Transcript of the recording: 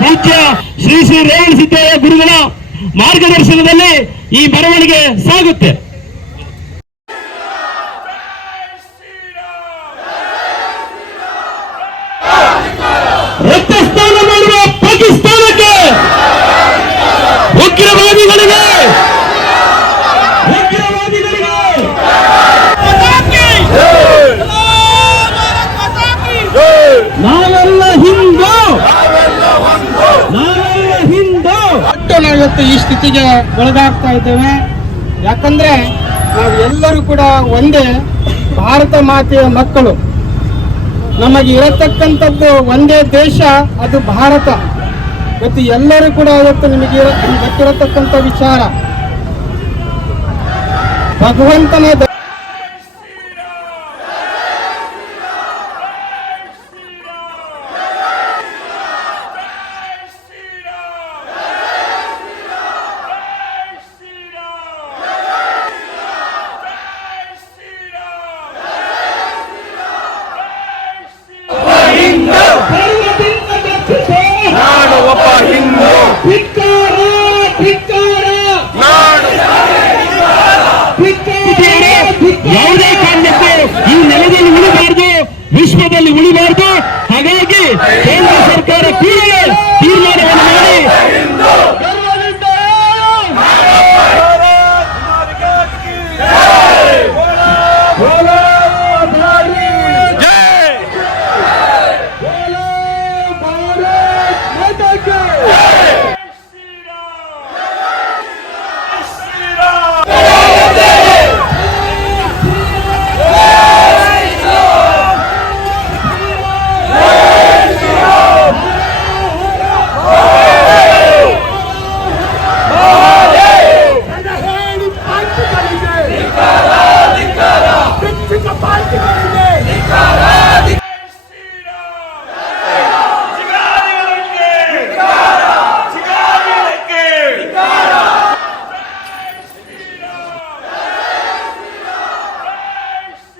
ಪೂಜ್ಯ ಶ್ರೀ ಶ್ರೀ ರೇವಣಸಿದ್ದಯ್ಯ ಗುರುಗಳ ಮಾರ್ಗದರ್ಶನದಲ್ಲಿ ಈ ಮೆರವಣಿಗೆ ಸಾಗುತ್ತೆ. ರಕ್ತಸ್ನಾನ ಮಾಡುವ ಪಾಕಿಸ್ತಾನಕ್ಕೆ, ಉಗ್ರವಾದಿಗಳಿಗೆ ನಾವೆಲ್ಲ ಹಿಂದೂ, ನಾವೆಲ್ಲ ಹಿಂದೂ. ನಾವು ಇವತ್ತು ಈ ಸ್ಥಿತಿಗೆ ಒಳಗಾಗ್ತಾ ಇದ್ದೇವೆ. ಯಾಕಂದ್ರೆ ನಾವು ಎಲ್ಲರೂ ಕೂಡ ಒಂದೇ ಭಾರತ ಮಾತೆಯ ಮಕ್ಕಳು. ನಮಗೆ ಇರತಕ್ಕಂಥದ್ದು ಒಂದೇ ದೇಶ, ಅದು ಭಾರತ. ಇವತ್ತು ಎಲ್ಲರೂ ಕೂಡ ಇವತ್ತು ನಿಮಗೆ ಗೊತ್ತಿರತಕ್ಕಂಥ ವಿಚಾರ, ಭಗವಂತನ ನಾನು ಒಬ್ಬ ಹಿಂದೂ. ಯಾವುದೇ ಕಾರಣಕ್ಕೂ ಈ ನೆಲದಲ್ಲಿ ಉಳಿಬಾರ್ದು, ವಿಶ್ವದಲ್ಲಿ ಉಳಿಬಾರ್ದು. ಹಾಗಾಗಿ ಕೇಂದ್ರ ಸರ್ಕಾರ ಕೂಡಲೇ